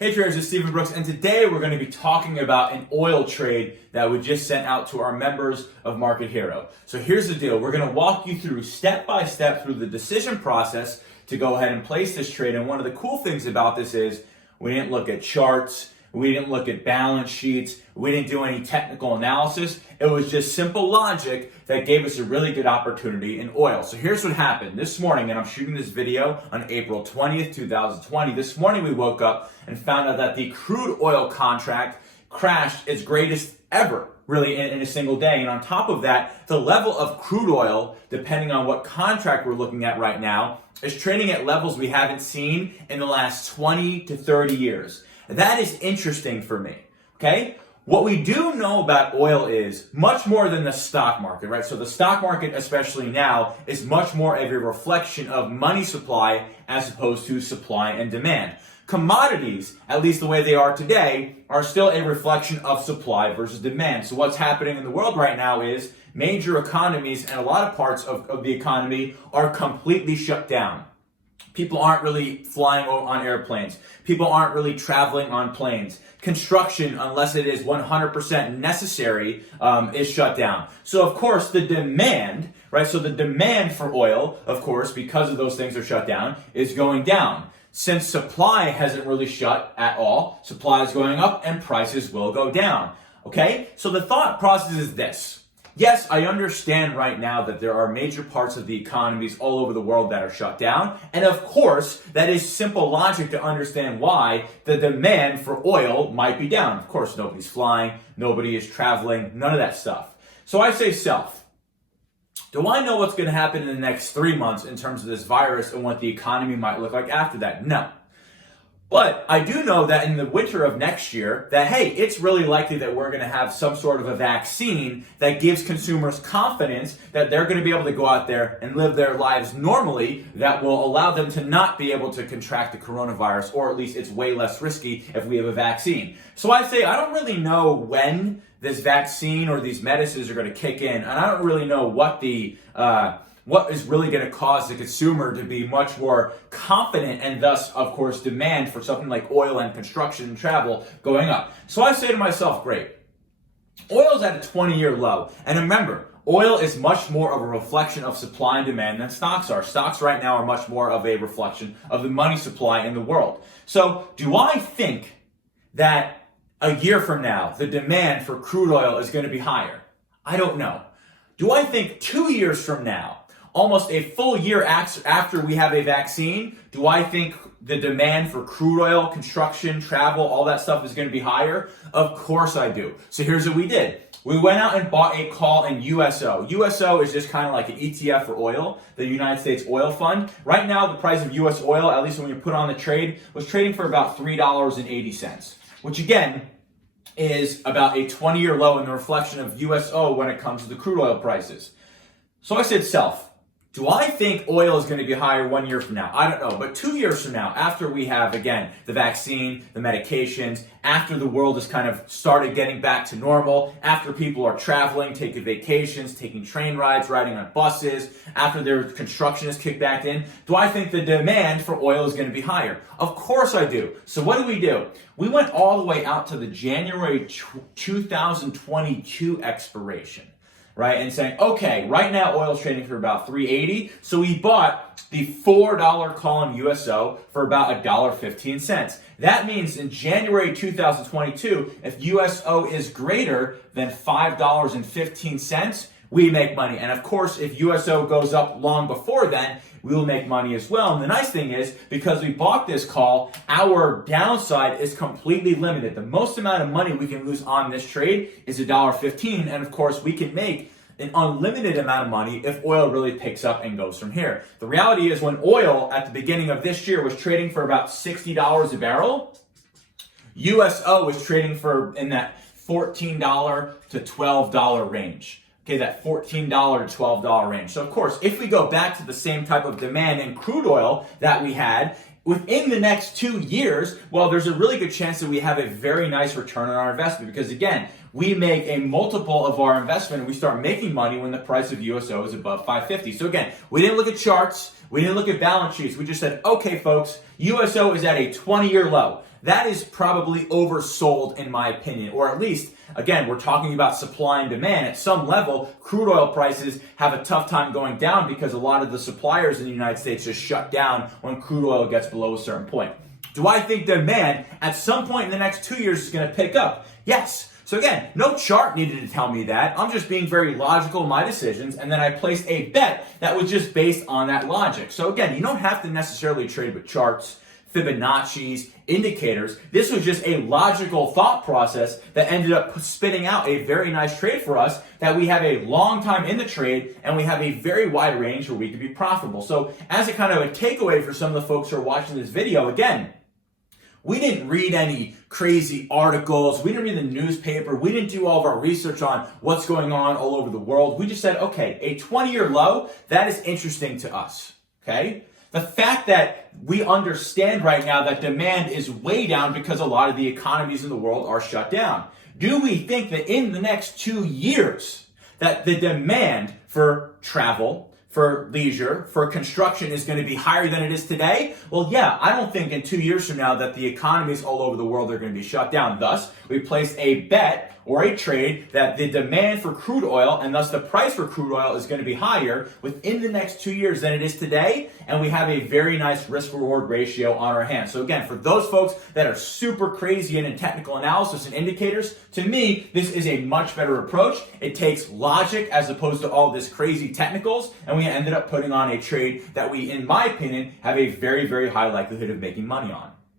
Hey traders, it's Stephen Brooks, and today we're going to be talking about an oil trade that we just sent out to our members of Market Hero. So here's the deal. We're going to walk you through step by step through the decision process to go ahead and place this trade. And one of the cool things about this is we didn't look at charts, we didn't look at balance sheets, we didn't do any technical analysis. It was just simple logic that gave us a really good opportunity in oil. So here's what happened this morning, and I'm shooting this video on April 20th, 2020. This morning we woke up and found out that the crude oil contract crashed its greatest ever, really, in a single day. And on top of that, the level of crude oil, depending on what contract we're looking at right now, is trading at levels we haven't seen in the last 20 to 30 years. That is interesting for me, okay? What we do know about oil is much more than the stock market, right? So the stock market, especially now, is much more of a reflection of money supply as opposed to supply and demand. Commodities, at least the way they are today, are still a reflection of supply versus demand. So what's happening in the world right now is major economies and a lot of parts of the economy are completely shut down. People aren't really flying on airplanes. People aren't really traveling on planes. Construction, unless it is 100% necessary, is shut down. So, of course, the demand, right? So the demand for oil, of course, because of those things are shut down, is going down. Since supply hasn't really shut at all, supply is going up and prices will go down. Okay? So the thought process is this. Yes, I understand right now that there are major parts of the economies all over the world that are shut down. And of course, that is simple logic to understand why the demand for oil might be down. Of course, nobody's flying, nobody is traveling, none of that stuff. So I say self. Do I know what's going to happen in the next 3 months in terms of this virus and what the economy might look like after that? No. But I do know that in the winter of next year, that, hey, it's really likely that we're going to have some sort of a vaccine that gives consumers confidence that they're going to be able to go out there and live their lives normally, that will allow them to not be able to contract the coronavirus, or at least it's way less risky if we have a vaccine. So I say I don't really know when this vaccine or these medicines are going to kick in, and I don't really know what is really going to cause the consumer to be much more confident and thus, of course, demand for something like oil and construction and travel going up. So I say to myself, great, oil's at a 20-year low. And remember, oil is much more of a reflection of supply and demand than stocks are. Stocks right now are much more of a reflection of the money supply in the world. So do I think that a year from now, the demand for crude oil is going to be higher? I don't know. Do I think 2 years from now, almost a full year after we have a vaccine, do I think the demand for crude oil, construction, travel, all that stuff is going to be higher? Of course I do. So here's what we did. We went out and bought a call in USO. USO is just kind of like an ETF for oil, the United States Oil Fund. Right now, the price of US oil, at least when we put on the trade, was trading for about $3.80, which again is about a 20-year low in the reflection of USO when it comes to the crude oil prices. So I said self. Do I think oil is going to be higher 1 year from now? I don't know. But 2 years from now, after we have, again, the vaccine, the medications, after the world has kind of started getting back to normal, after people are traveling, taking vacations, taking train rides, riding on buses, after their construction is kicked back in, do I think the demand for oil is going to be higher? Of course I do. So what do? We went all the way out to the January 2022 expiration. Right, and saying, okay, right now oil's trading for about $3.80, so we bought the $4 call in USO for about $1.15. That means in January 2022, if USO is greater than $5.15, we make money. And of course, if USO goes up long before then, we will make money as well. And the nice thing is, because we bought this call, our downside is completely limited. The most amount of money we can lose on this trade is $1.15. And of course, we can make an unlimited amount of money if oil really picks up and goes from here. The reality is, when oil at the beginning of this year was trading for about $60 a barrel, USO was trading for in that $14 to $12 range. Okay, that $14 to $12 range. So of course, if we go back to the same type of demand in crude oil that we had, within the next 2 years, well, there's a really good chance that we have a very nice return on our investment, because again, we make a multiple of our investment and we start making money when the price of USO is above 550. So again, we didn't look at charts, we didn't look at balance sheets. We just said, okay, folks, USO is at a 20-year low. That is probably oversold in my opinion, or at least, again, we're talking about supply and demand. At some level, crude oil prices have a tough time going down because a lot of the suppliers in the United States just shut down when crude oil gets below a certain point. Do I think demand at some point in the next 2 years is going to pick up? Yes. So again, no chart needed to tell me that. I'm just being very logical in my decisions, and then I placed a bet that was just based on that logic. So again, you don't have to necessarily trade with charts, Fibonacci's, indicators. This was just a logical thought process that ended up spitting out a very nice trade for us, that we have a long time in the trade and we have a very wide range where we could be profitable. So as a kind of a takeaway for some of the folks who are watching this video, again, we didn't read any crazy articles. We didn't read the newspaper. We didn't do all of our research on what's going on all over the world. We just said, okay, a 20-year low, that is interesting to us, okay? The fact that we understand right now that demand is way down because a lot of the economies in the world are shut down. Do we think that in the next 2 years that the demand for travel, for leisure, for construction is going to be higher than it is today? Well, yeah, I don't think in 2 years from now that the economies all over the world are going to be shut down. Thus, we placed a bet or a trade that the demand for crude oil and thus the price for crude oil is going to be higher within the next 2 years than it is today, and we have a very nice risk-reward ratio on our hands. So again, for those folks that are super crazy in technical analysis and indicators, to me, this is a much better approach. It takes logic as opposed to all this crazy technicals, and we ended up putting on a trade that we, in my opinion, have a very, very high likelihood of making money on.